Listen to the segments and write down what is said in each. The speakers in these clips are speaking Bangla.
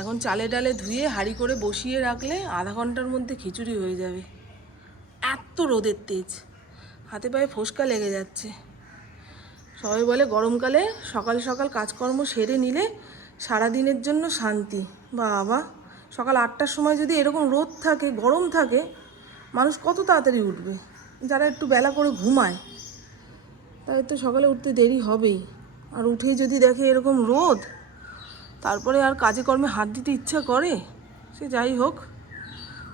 এখন চালে ডালে ধুয়ে হাঁড়ি করে বসিয়ে রাখলে আধা ঘণ্টার মধ্যে খিচুড়ি হয়ে যাবে। এত রোদের তেজ। হাতে পায়ে ফোসকা লেগে যাচ্ছে। সবাই বলে গরমকালে সকাল সকাল কাজকর্ম সেরে নিলে সারা দিনের জন্য শান্তি। বাবা, সকাল আটটার সময় যদি এরকম রোদ থাকে, গরম থাকে, মানুষ কত তাড়াতাড়ি উঠবে? যারা একটু বেলা করে ঘুমায় তাই তো সকালে উঠতে দেরি হবেই। আর উঠেই যদি দেখে এরকম রোদ তারপরে আর কাজে কর্মে হাত দিতে ইচ্ছা করে? সে যাই হোক,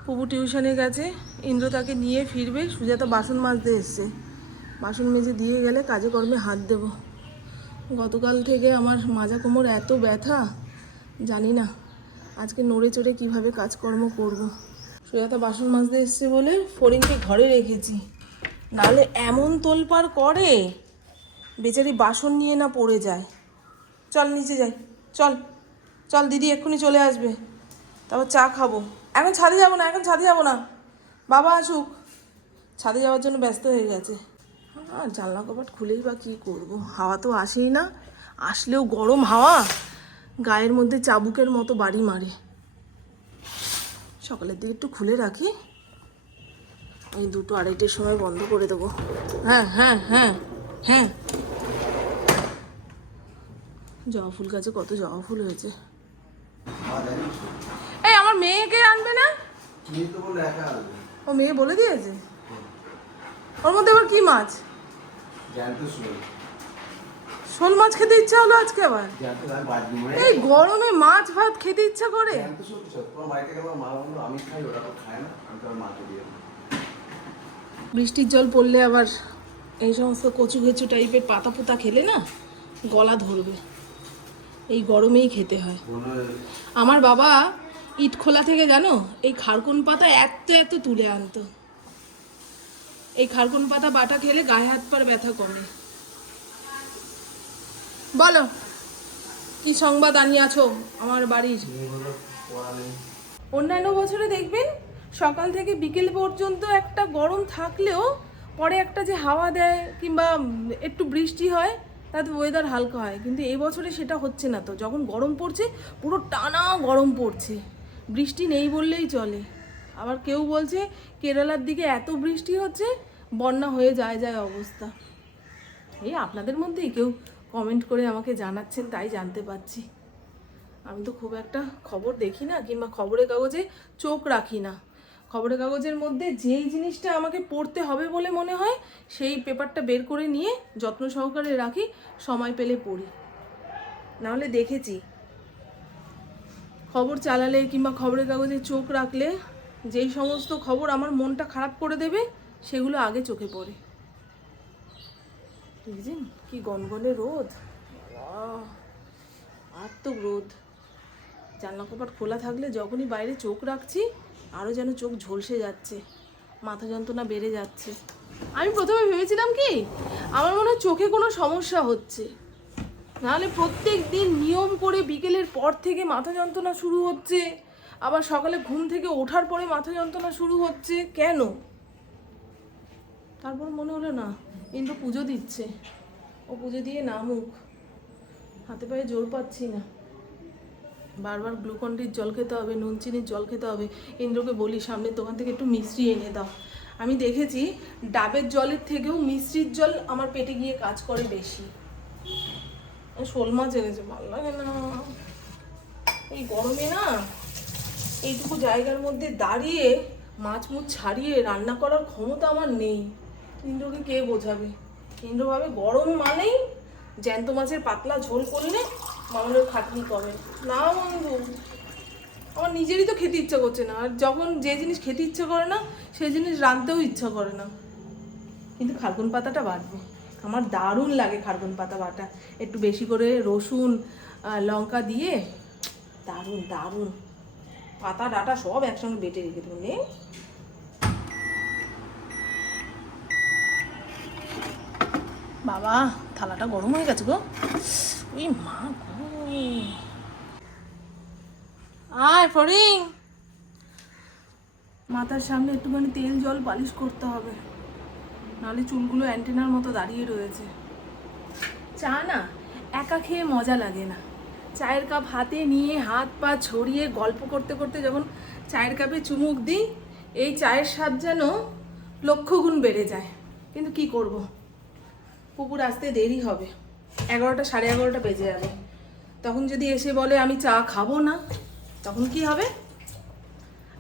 পুবু টিউশনে গেছে, ইন্দ্র তাকে নিয়ে ফিরবে, সুজাতা বাসন মাজতে এসছে। বাসন মেজে দিয়ে গেলে কাজে কর্মে হাত দেব। গতকাল থেকে আমার মাজা কোমর এত ব্যথা, জানি না আজকে নড়ে চড়ে কীভাবে কাজকর্ম করব। সুজাতা বাসন মাজতে এসছে বলে ফরিংকে ঘরে রেখেছি। নাহলে এমন তোলপাড় করে, বেচারি বাসন নিয়ে না পড়ে যায়। চল নিচে যাই, চল। চল দিদি এক্ষুনি চলে আসবে। তারপর চা খাব। এখন ছাদে যাব না, এখন ছাদে যাব না। বাবা আসুক। ছাদে যাওয়ার জন্য ব্যস্ত হয়ে গেছে। আর জানলা কপাট খুলেই বা কী করব? হাওয়া তো আসেই না। আসলেও গরম হাওয়া। গায়ের মধ্যে চাবুকের মতো বাড়ি মারে। সকালের দিকে একটু খুলে রাখি। ওই দুটো আড়াইটের সময় বন্ধ করে দেবো। হ্যাঁ হ্যাঁ হ্যাঁ হ্যাঁ। জবা ফুল গাছে কত জবা ফুল হয়েছে। এই, আমার মেয়েকে আনবে না? ও মেয়ে বলে দিয়েছে? ওর মধ্যে আবার কি মাছ? শোল মাছ খেতে ইচ্ছা হলো আজকে আবার? এই গরমে মাছ ভাত খেতে ইচ্ছা করে। বৃষ্টির জল পড়লে আবার এই সমস্ত কচু ঘেচু টাইপের পাতা পোতা খেলে না গলা ধরবে। এই গরমেই খেতে হয়। আমার বাবা ইট খোলা থেকে জানো, এই খারকুন পাতা এত এত তুলে আনতো। এই খারকুন পাতা বাটা খেলে গায়ে হাত পার ব্যথা কমে। বলো, কি সংবাদ আনিয়াছো আমার বাড়ির? অন্যান্য বছরে দেখবেন, সকাল থেকে বিকেল পর্যন্ত একটা গরম থাকলেও পরে একটা যে হাওয়া দেয় কিংবা একটু বৃষ্টি হয় তাতে ওয়েদার হালকা হয়। কিন্তু এই বছরে সেটা হচ্ছে না তো। যখন গরম পড়ছে, পুরো টানা গরম পড়ছে। বৃষ্টি নেই বললেই চলে। আবার কেউ বলছে, কেরালার দিকে এত বৃষ্টি হচ্ছে, বন্যা হয়ে যায় যায় অবস্থা। এই আপনাদের মধ্যেই কেউ কমেন্ট করে আমাকে জানাচ্ছেন, তাই জানতে পারছি। আমি তো খুব একটা খবর দেখি না, কিংবা খবরের কাগজে চোখ রাখি না। খবরের কাগজের মধ্যে যেই জিনিসটা আমাকে পড়তে হবে বলে মনে হয় সেই পেপারটা বের করে নিয়ে যত্ন সহকারে রাখি সময় পেলে পড়ি। নাহলে দেখেছি। খবর চালালে কিংবা খবরের কাগজে চোখ রাখলে যেই সমস্ত খবর আমার মনটা খারাপ করে দেবে সেগুলো আগে চোখে পড়ে। বুঝলেন কি গনগনে রোদ। বাবা, মারাত্মক রোদ জানলা কপাট খোলা থাকলে যখনই বাইরে চোখ রাখছি আরও যেন চোখ ঝলসে যাচ্ছে, মাথা যন্ত্রণা বেড়ে যাচ্ছে। আমি প্রথমে ভেবেছিলাম কি, আমার মনে হয় চোখে কোনো সমস্যা হচ্ছে। নাহলে প্রত্যেক দিন নিয়ম করে বিকেলের পর থেকে মাথা যন্ত্রণা শুরু হচ্ছে, আবার সকালে ঘুম থেকে ওঠার পরে মাথা যন্ত্রণা শুরু হচ্ছে, কেন? তারপর মনে হলো না ইন্দ্র পুজো দিচ্ছে। ও পুজো দিয়ে নামুক, হাতে পায়ে জোর পাচ্ছি না। বারবার গ্লুকন্ডির জল খেতে হবে, নুন, চিনির জল খেতে হবে। ইন্দ্রকে বলি, সামনের দোকান থেকে একটু মিশ্রি এনে দাও। আমি দেখেছি ডাবের জলের থেকেও মিশ্রির জল আমার পেটে গিয়ে কাজ করে বেশি। শোল মাছ এনেছে, ভালো লাগে না। এই গরমে না, এইটুকু জায়গার মধ্যে দাঁড়িয়ে মাছ মুছ ছাড়িয়ে রান্না করার ক্ষমতা আমার নেই। ইন্দ্রকে কে বোঝাবে? ইন্দ্র ভাবে গরম মানেই জ্যান্ত মাছের পাতলা ঝোল করলে মামনের খাটনি কমে না বন্ধু, আমার নিজেরই তো খেতে ইচ্ছা করছে না। আর যখন যে জিনিস খেতে ইচ্ছা করে না, সেই জিনিস রাঁধতেও ইচ্ছা করে না। কিন্তু খারগুন পাতাটা বাটবো আমার দারুণ লাগে খারগুন পাতা বাটা। একটু বেশি করে রসুন লঙ্কা দিয়ে, দারুণ দারুণ। পাতা, ডাটা সব একসঙ্গে বেটে রেখে দেবো। নে। বাবা, থালাটা গরম হয়ে গেছে গো। ওই মা আয় ফরিং মাথার সামনে একটুখানি তেল, জল পালিশ করতে হবে। নাহলে চুলগুলো অ্যান্টেনার মতো দাঁড়িয়ে রয়েছে। চা না, একা খেয়ে মজা লাগে না। চায়ের কাপ হাতে নিয়ে, হাত পা ছড়িয়ে গল্প করতে করতে যখন চায়ের কাপে চুমুক দিই, এই চায়ের স্বাদ যেন লক্ষ গুণ বেড়ে যায়। কিন্তু কি করব? পুকুর আসতে দেরি হবে। এগারোটা, সাড়ে এগারোটা বেজে যাবে। তখন যদি এসে বলে, আমি চা খাব না, তখন কি হবে?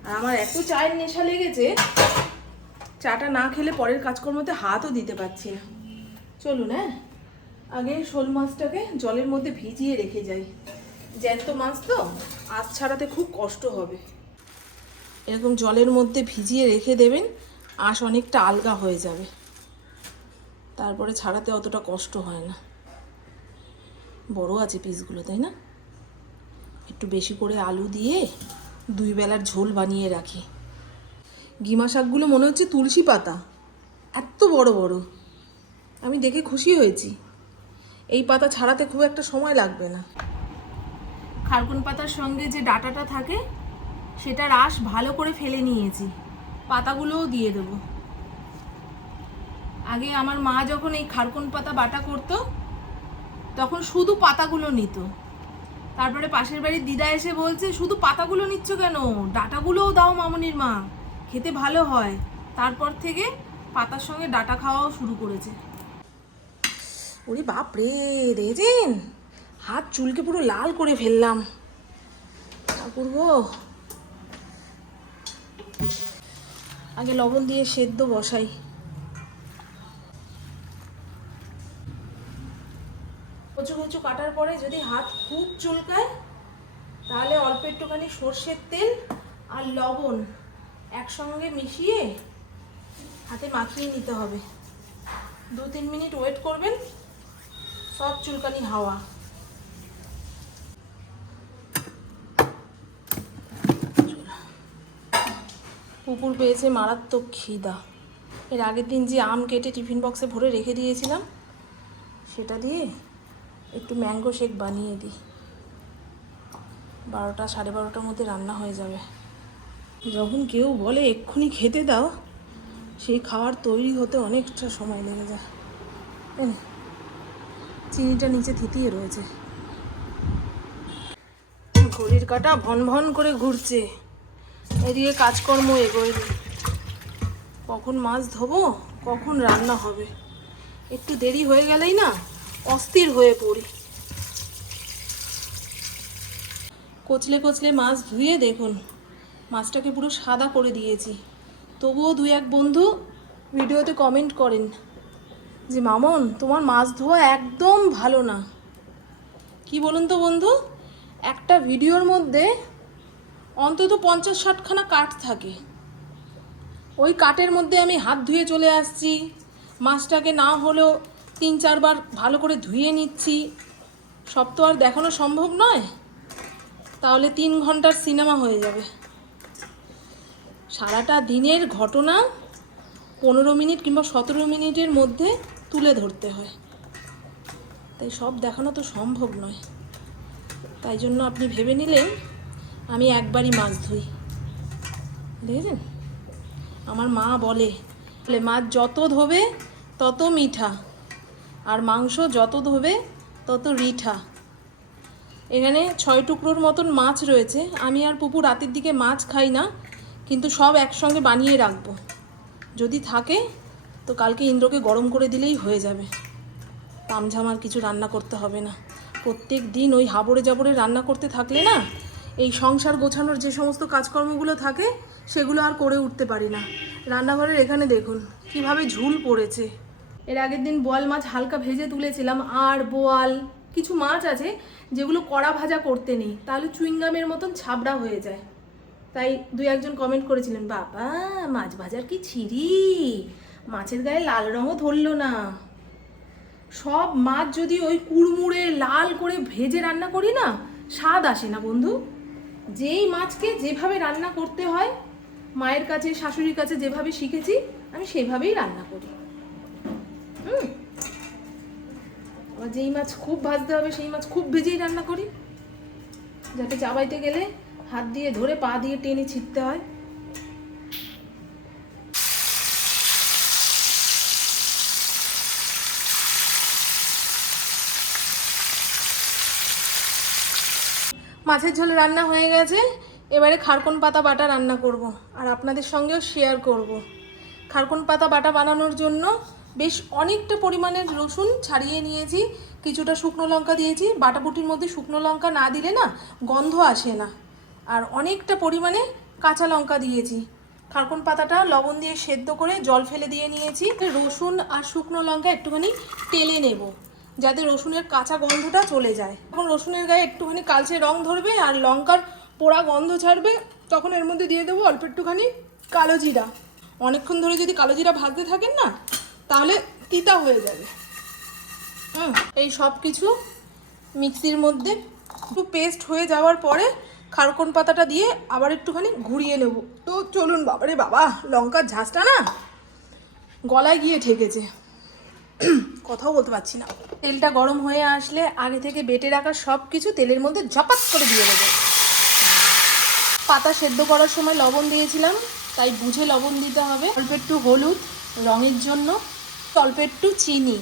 আর আমার এত চায়ের নেশা লেগেছে, চাটা না খেলে পরের কাজকর্মতে হাতও দিতে পারছি না। চলুন হ্যাঁ? আগে শোল মাছটাকে জলের মধ্যে ভিজিয়ে রেখে যাই। জ্যান্ত মাছ তো আজ ছাড়াতে খুব কষ্ট হবে। এরকম জলের মধ্যে ভিজিয়ে রেখে দেবেন, আঁশ অনেকটা আলগা হয়ে যাবে। তারপরে ছাড়াতে অতটা কষ্ট হয় না। বড় আছে পিসগুলো তাই না? একটু বেশি করে আলু দিয়ে দুই বেলার ঝোল বানিয়ে রাখি। গিমা শাকগুলো মনে হচ্ছে তুলসী পাতা। এত বড় বড়। আমি দেখে খুশি হয়েছি। এই পাতা ছাড়াতে খুব একটা সময় লাগবে না। খারকুন পাতার সঙ্গে যে ডাটাটা থাকে সেটা রাস ভালো করে ফেলে নিয়েছি। পাতাগুলোও দিয়ে দেব। আগে আমার মা যখন এই খারকুন পাতা বাটা করতো তখন শুধু পাতাগুলো নিত। তারপরে পাশের বাড়ির দিদা এসে বলছে, শুধু পাতাগুলো নিচ্ছ কেন? ডাটাগুলোও দাও মামনির মা। খেতে ভালো হয়। তারপর থেকে পাতার সঙ্গে ডাটা খাওয়াও শুরু করেছে। ওরে বাপ রে দেখেছেন? হাত চুলকে পুরো লাল করে ফেললাম। ঠাকুর গো। আগে লবণ দিয়ে সেদ্ধ বসাই। কাটার পরে যদি হাত খুব চুলকায়, তাহলে অল্প একটুখানি সর্ষের তেল আর লবণ একসঙ্গে মিশিয়ে হাতে মাখিয়ে নিতে হবে। দু তিন মিনিট ওয়েট করবেন, সব চুলকানি হাওয়া। কুকুর পেয়েছে মারাত্মক খিদা। এর আগের দিন যে আম কেটে টিফিন বক্সে ভরে রেখে দিয়েছিলাম, সেটা দিয়ে একটু ম্যাঙ্গো শেক বানিয়ে দিই। বারোটা, সাড়ে বারোটার মধ্যে রান্না হয়ে যাবে। যখন কেউ বলে, এক্ষুনি খেতে দাও, সেই খাবার তৈরি হতে অনেকটা সময় লেগে যায়। চিনিটা নিচে থিতিয়ে রয়েছে। ঘড়ির কাটা ভন ভন করে ঘুরছে। এদিকে কাজকর্ম এগোয়নি কখন মাছ ধোবো, কখন রান্না হবে। একটু দেরি হয়ে গেলেই না অস্থির হয়ে পড়ি। কচলে কচলে মাছ ধুয়ে দেখুন, মাছটাকে পুরো সাদা করে দিয়েছি। তবুও দুই এক বন্ধু ভিডিওতে কমেন্ট করেন যে, মামন, তোমার মাছ ধোয়া একদম ভালো না। কি বলুন তো বন্ধু? একটা ভিডিওর মধ্যে অন্তত পঞ্চাশ ষাটখানা কাঠ থাকে। ওই কাঠের মধ্যে আমি হাত ধুয়ে চলে আসছি। মাছটাকে না হলেও তিন চারবার ভালো করে ধুয়ে নিচ্ছি। সব তো আর দেখানো সম্ভব নয়। তাহলে তিন ঘণ্টার সিনেমা হয়ে যাবে। সারাটা দিনের ঘটনা পনেরো মিনিট কিংবা সতেরো মিনিটের মধ্যে তুলে ধরতে হয়। তাই সব দেখানো তো সম্ভব নয়। তাই জন্য আপনি ভেবে নিলেন, আমি একবারই মাছ ধুই। দেখেছেন? আমার মা বলে, মাছ যত ধোবে তত মিঠা। আর মাংস যত ধোবে, তত রিঠা। এখানে ছয় টুকরোর মতন মাছ রয়েছে। আমি আর পুপু রাতের দিকে মাছ খাই না, কিন্তু সব একসঙ্গে বানিয়ে রাখব। যদি থাকে, তো কালকে ইন্দ্রকে গরম করে দিলেই হয়ে যাবে। তামঝাম আর কিছু রান্না করতে হবে না। প্রত্যেক দিন ওই হাবড়ে জাবড়ে রান্না করতে থাকলে না, এই সংসার গোছানোর যে সমস্ত কাজকর্মগুলো থাকে, সেগুলো আর করে উঠতে পারি না। রান্নাঘরের এখানে দেখুন, কীভাবে ঝুল পড়েছে। এর আগের দিন বোয়াল মাছ হালকা ভেজে তুলেছিলাম, আর বোয়াল, কিছু মাছ আছে যেগুলো কড়া ভাজা করতে নেই, তাহলে চুইংগামের মতন ছাবড়া হয়ে যায়। তাই দুই একজন কমেন্ট করেছিলেন, বাবা, মাছ ভাজার কি ছিরি? মাছের গায়ে লাল রঙও ধরলো না। সব মাছ যদি ওই কুড়মুড়ে লাল করে ভেজে রান্না করি না, স্বাদ আসে না বন্ধু। যেই মাছকে যেভাবে রান্না করতে হয়, মায়ের কাছে, শাশুড়ির কাছে যেভাবে শিখেছি, আমি সেভাবেই রান্না করি। আবার যেই মাছ খুব ভাজতে হবে, সেই মাছ খুব ভেজেই রান্না করি। যাতে চাবাইতে গেলে হাত দিয়ে ধরে পা দিয়ে টেনে ছিটতে হয়। মাছের ঝোল রান্না হয়ে গেছে। এবারে খারকন পাতা বাটা রান্না করব, আর আপনাদের সঙ্গেও শেয়ার করব। খারকন পাতা বাটা বানানোর জন্য বেশ অনেকটা পরিমাণের রসুন ছাড়িয়ে নিয়েছি। কিছুটা শুকনো লঙ্কা দিয়েছি। বাটাবুটির মধ্যে শুকনো লঙ্কা না দিলে না গন্ধ আসে না। আর অনেকটা পরিমাণে কাঁচা লঙ্কা দিয়েছি। খারকন পাতাটা লবণ দিয়ে সেদ্ধ করে জল ফেলে দিয়ে নিয়েছি। রসুন আর শুকনো লঙ্কা একটুখানি তেলে নেব, যাতে রসুনের কাঁচা গন্ধটা চলে যায়। তখন রসুনের গায়ে একটুখানি কালচে রং ধরবে আর লঙ্কার পোড়া গন্ধ ছাড়বে, তখন এর মধ্যে দিয়ে দেবো অল্প একটুখানি কালো জিরা অনেকক্ষণ ধরে যদি কালো জিরা ভাজতে থাকেন না তাহলে তিতা হয়ে যাবে। হুম, এই সব কিছু মিক্সির মধ্যে একটু পেস্ট হয়ে যাওয়ার পরে খারকন পাতাটা দিয়ে আবার একটুখানি ঘুরিয়ে নেব। তো চলুন বাবারে বাবা, লঙ্কার ঝাঁজটা না গলায় গিয়ে ঠেকেছে। কথাও বলতে পারছি না। তেলটা গরম হয়ে আসলে আগে থেকে বেটে রাখা সব কিছু তেলের মধ্যে ঝপাত করে দিয়ে দেবো। পাতা সেদ্ধ করার সময় লবণ দিয়েছিলাম, তাই বুঝে লবণ দিতে হবে। অল্প একটু হলুদ রঙের জন্য। অল্প একটু চিনি।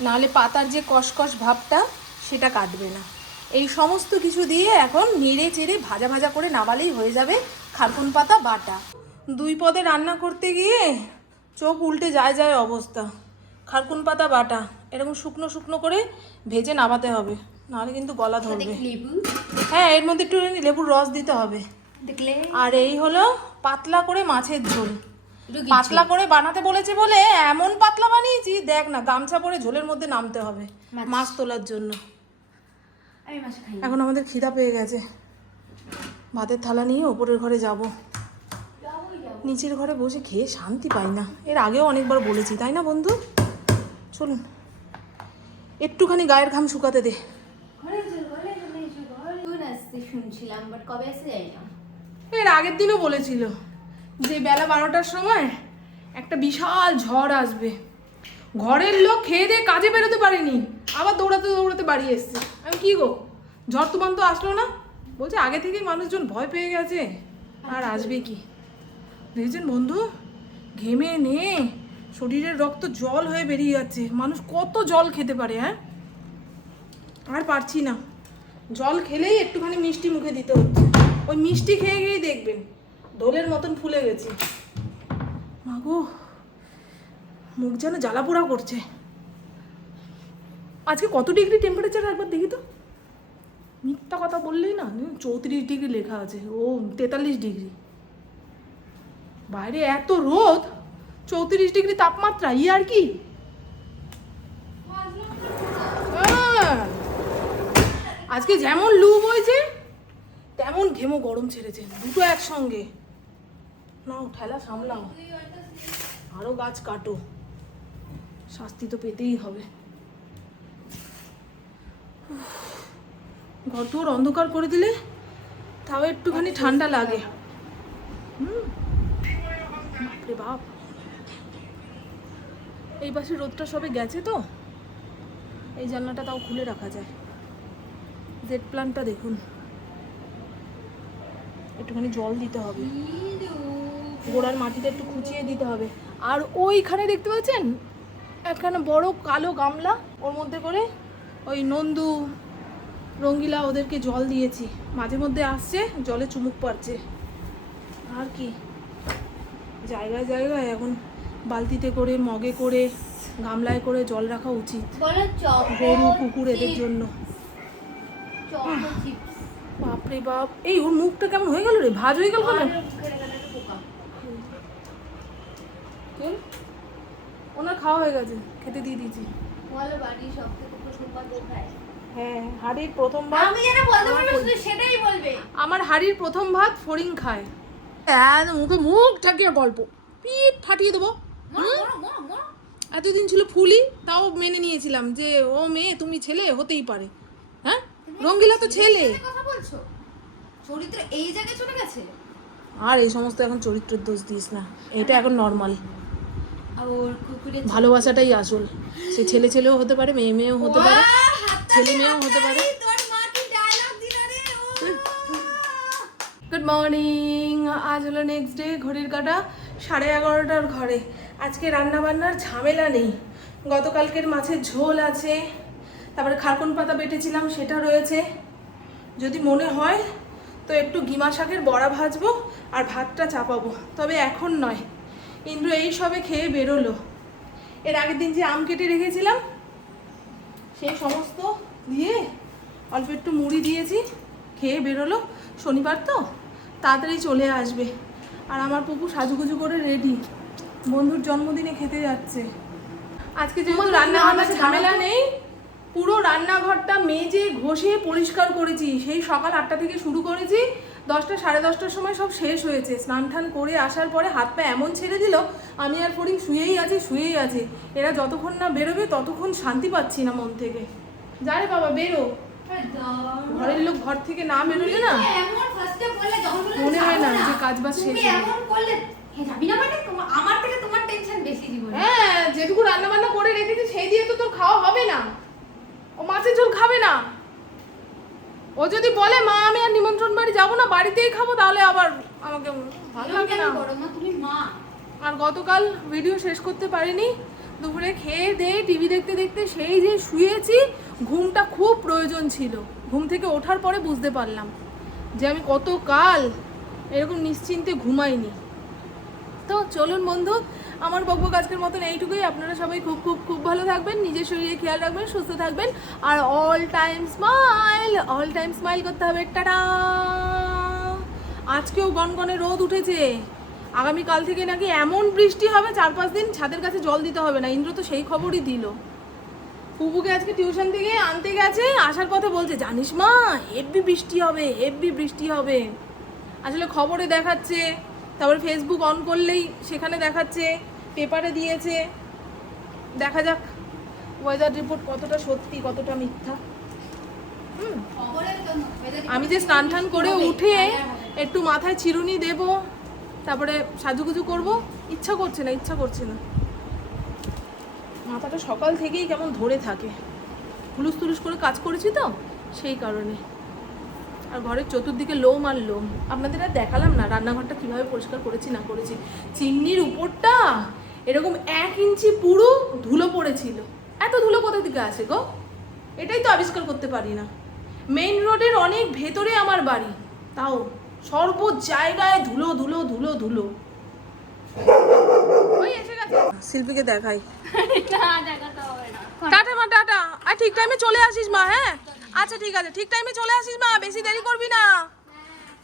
নাহলে পাতার যে কসকস ভাবটা সেটা কাটবে না। এই সমস্ত কিছু দিয়ে এখন নেড়ে চেড়ে ভাজা ভাজা করে নামালেই হয়ে যাবে খারকুন পাতা বাটা। দুই পদে রান্না করতে গিয়ে চোখ উল্টে যায় যায় অবস্থা। খারকুন পাতা বাটা এরকম শুকনো শুকনো করে ভেজে নামাতে হবে। নাহলে কিন্তু গলা ধরবে। লেবু। হ্যাঁ এর মধ্যে একটু লেবুর রস দিতে হবে। দেখলে? আর এই হলো পাতলা করে মাছের ঝোল। পাতলা করে বানাতে বলেছে বলে এমন পাতলা বানিয়েছি দেখ না গামছা পরে ঝোলের মধ্যে নামতে হবে মাছ। তোলার জন্য। এখন আমাদের খিদা পেয়ে গেছে। ভাতের থালা নিয়ে ওপরের ঘরে যাব। নিচের ঘরে বসে খেয়ে শান্তি পাই না। এর আগেও অনেকবার বলেছি তাই না বন্ধু? চলুন একটুখানি গায়ের ঘাম শুকাতে দে। এর আগের দিনও বলেছিল। যে বেলা বারোটার সময় একটা বিশাল ঝড় আসবে। ঘরের লোক খেয়ে দিয়ে কাজে বেরোতে পারেনি। আবার দৌড়াতে দৌড়াতে বাড়ি এসছে। আমি কি গো? ঝড় তুমান তো আসলো না? বলছে আগে থেকেই মানুষজন ভয় পেয়ে গেছে। আর আসবে কি? দেখেছেন বন্ধু? ঘেমে নে শরীরের রক্ত জল হয়ে বেরিয়ে যাচ্ছে। মানুষ কত জল খেতে পারে হ্যাঁ? আর পারছি না। জল খেলেই একটুখানি মিষ্টি মুখে দিতে হচ্ছে। ওই মিষ্টি খেয়ে গিয়েই দেখবেন। দোলের মতন ফুলে গেছে। মাগো মুখ যেন জ্বালা পোড়া করছে। আজকে কত ডিগ্রি টেম্পারেচার একবার দেখি তো? মিথ্যা কথা বললেই না চৌত্রিশ ডিগ্রি লেখা আছে, ও তেতাল্লিশ ডিগ্রি। বাইরে এত রোদ, চৌত্রিশ ডিগ্রি তাপমাত্রা, ই আর কি? হ্যাঁ। আজকে যেমন লু বইছে, তেমন ঘেমো গরম ছেড়েছে, দুটো একসঙ্গে। নাও ঠেলা সামলাও। আরও গাছ কাটো। শাস্তি তো পেতেই হবে। ঘর অন্ধকার করে দিলে তাও একটুখানি ঠান্ডা লাগে। হুম। বাপরে বাপ। এই পাশে রোদটা সবে গেছে তো। এই জানলাটা তাও খুলে রাখা যায়। জেট প্ল্যানটা দেখুন। একটুখানি জল দিতে হবে। গোড়ার মাটিতে একটু খুঁচিয়ে দিতে হবে। আর ওইখানে দেখতে পাচ্ছেন? একখানা বড় কালো গামলা। ওর মধ্যে করে ওই নন্দু রঙ্গিলা ওদেরকে জল দিয়েছি। মাঝে মধ্যে আসছে জলে চুমুক পারছে আর কি? জায়গায় জায়গায় এখন বালতিতে করে মগে করে গামলায় করে জল রাখা উচিত। গরু কুকুর এদের জন্য। বাপরে বাপ। এই ওর মুখটা কেমন হয়ে গেল রে? ভাজ হয়ে গেল কেন কে? ওনার খাওয়া হয়ে গেছে খেতে দিয়ে দিয়েছি। বলো বাড়ি সব থেকে প্রথম কোথায়? হ্যাঁ হাড়ির প্রথম ভাত আমি যেটা বলতে পারব শুধু সেটাই বলবে। আমার হাড়ির প্রথম ভাত ফড়িং খায়। হ্যাঁ মুখে মুখ ঠাকিয়ে গল্প। পিঠ ফাটিয়ে দেবো। এতদিন ছিল ফুলি তাও মেনে নিয়েছিলাম যে ও মেয়ে তুমি ছেলে হতেই পারে। হ্যাঁ? রঙ্গিলা তো ছেলে। কথা বলছো? চরিত্র এই জায়গায় চলে গেছে? আর এই সমস্ত এখন চরিত্রের দোষ দিস না। এটা এখন নর্মাল ভালোবাসাটাই আসল। সে ছেলে ছেলেও হতে পারে মেয়ে মেয়েও হতে পারে ছেলে মেয়েও হতে পারে। হাততালি, তোর মা কি ডায়লগ দিল রে? ও। গুড মর্নিং আজ হলো নেক্সট ডে ঘড়ির কাটা সাড়ে এগারোটার ঘরে। আজকে রান্না বান্নার ঝামেলা নেই। গতকালকের মাছের ঝোল আছে তারপরে খারকন পাতা বেটেছিলাম সেটা রয়েছে। যদি মনে হয় তো একটু গিমা শাকের বড়া ভাজবো আর ভাতটা চাপাবো। তবে এখন নয়। ইন্দ্র এই সবে খেয়ে বেরোলো। এর আগের দিন যে আম কেটে রেখেছিলাম সেই সমস্ত দিয়ে অল্প একটু মুড়ি দিয়েছি খেয়ে বেরোলো। শনিবার তো তাড়াতাড়ি চলে আসবে। আর আমার পুপু সাজুগুজু করে রেডি বন্ধুর জন্মদিনে খেতে যাচ্ছে। আজকে যেহেতু রান্নাঘরে ঝামেলা নেই। পুরো রান্নাঘরটা মেজে ঘষে পরিষ্কার করেছি। সেই সকাল আটটা থেকে শুরু করেছি। দশটা সাড়ে দশটার সময় সব শেষ হয়েছে। স্নান টান করে আসার পরে হাত পা এমন ছেড়ে দিল আমি আর ফরিং শুয়েই আছি শুয়েই আছি। এরা যতক্ষণ না বেরোবে ততক্ষণ শান্তি পাচ্ছি না মন থেকে। যা রে বাবা বেরো। ঘরের লোক ঘর থেকে না বেরোলে না মনে হয় না যে কাজ বাজ শেষ মানে? হ্যাঁ যেটুকু রান্না বান্না করে রেখেছি সেই দিয়ে তো তোর খাওয়া হবে না। ও মাছের ঝোল খাবে না। ও যদি বলে মা আমি আর নিমন্ত্রণ বাড়ি যাব না বাড়িতেই খাব তাহলে আবার আমাকে ভালো লাগে না। মা? তুমি মা। আর গতকাল ভিডিও শেষ করতে পারিনি। দুপুরে খেয়ে দিয়ে টিভি দেখতে দেখতে সেই যে শুয়েছি ঘুমটা খুব প্রয়োজন ছিল। ঘুম থেকে ওঠার পরে বুঝতে পারলাম যে আমি কত কাল এরকম নিশ্চিন্তে ঘুমাইনি। তো চলুন বন্ধু আমার বকবক আজকের মতন এইটুকুই। আপনারা সবাই খুব খুব খুব ভালো থাকবেন, নিজের শরীরে খেয়াল রাখবেন, সুস্থ থাকবেন, আর all time smile all time smile করতে হবে। টাটা! আজকেও গনগনে রোদ উঠেছে। আগামীকাল থেকে নাকি এমন বৃষ্টি হবে, চার পাঁচ দিন ছাদের কাছে জল দিতে হবে না। ইন্দ্র তো সেই খবরই দিল। পুপুকে আজকে টিউশন থেকে আনতে গেছে, আসার পথে বলছে, জানিস মা, হেব্বি বৃষ্টি হবে, হেব্বি বৃষ্টি হবে। আসলে খবরে দেখাচ্ছে, তারপরে ফেসবুক অন করলেই সেখানে দেখাচ্ছে। পেপারে দিয়েছে। দেখা যাক ওয়েদার রিপোর্ট কতটা সত্যি, কতটা মিথ্যা। আমি যে স্নান টান করে উঠে একটু মাথায় চিরুনি দেব, তারপরে সাজুগুজু করব, ইচ্ছা করছে না, ইচ্ছা করছে না। মাথাটা সকাল থেকেই কেমন ধরে থাকে। হুলুস তুলুস করে কাজ করেছি তো, সেই কারণে। আর ঘরের চতুর্দিকে লোম আর লোম। আপনাদের আর দেখালাম না রান্নাঘরটা কীভাবে পরিষ্কার করেছি না করেছি। চিমনির উপরটা এরকম এক ইঞ্চি পুরো ধুলো পড়েছিল। এত ধুলো কোথা থেকে আসে গো? এটাই তো আবিষ্কার করতে পারি না। মেইন রোডের অনেক ভেতরে আমার বাড়ি। তাও সর্ব জায়গায় ধুলো ধুলো ধুলো ধুলো। ওই এসে গেছে। শিল্পীকে দেখাই। না দেখাতে হবে না। টাটা মা টাটা। আর ঠিক টাইমে চলে আসিস মা হ্যাঁ? আচ্ছা ঠিক আছে। ঠিক টাইমে চলে আসিস মা, বেশি দেরি করবি না।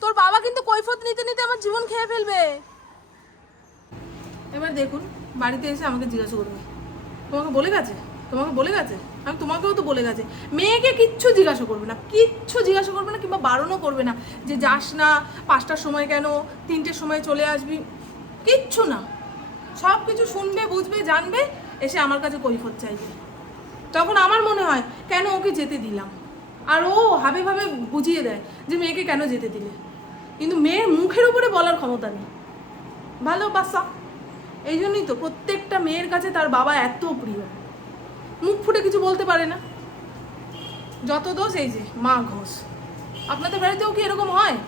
তোর বাবা কিন্তু কৈফত নিতে নিতে আমার জীবন খেয়ে ফেলবে। এবার দেখুন, বাড়িতে এসে আমাকে জিজ্ঞাসা করবে তোমাকে বলে গেছে? তোমাকে বলে গেছে? আমি তোমাকেও তো বলে গেছে। মেয়েকে কিচ্ছু জিজ্ঞাসা করবে না, কিচ্ছু জিজ্ঞাসা করবে না কিংবা বারণও করবে না যে যাস না, পাঁচটার সময় কেন, তিনটের সময় চলে আসবি, কিচ্ছু না। সব কিছু শুনবে, বুঝবে, জানবে, এসে আমার কাছে কৈফত চাইবে। তখন আমার মনে হয়, কেন ওকে যেতে দিলাম? আর ও হাবে ভাবে বুঝিয়ে দেয় যে মেয়েকে কেন যেতে দিলে। কিন্তু মেয়ের মুখের উপরে বলার ক্ষমতা নেই। ভালো বাসা এই জন্যই তো প্রত্যেকটা মেয়ের কাছে তার বাবা এত প্রিয়। মুখ ফুটে কিছু বলতে পারে না। যত দোষ এই যে মা ঘোষ। আপনাদের বাড়িতেও কি এরকম হয়?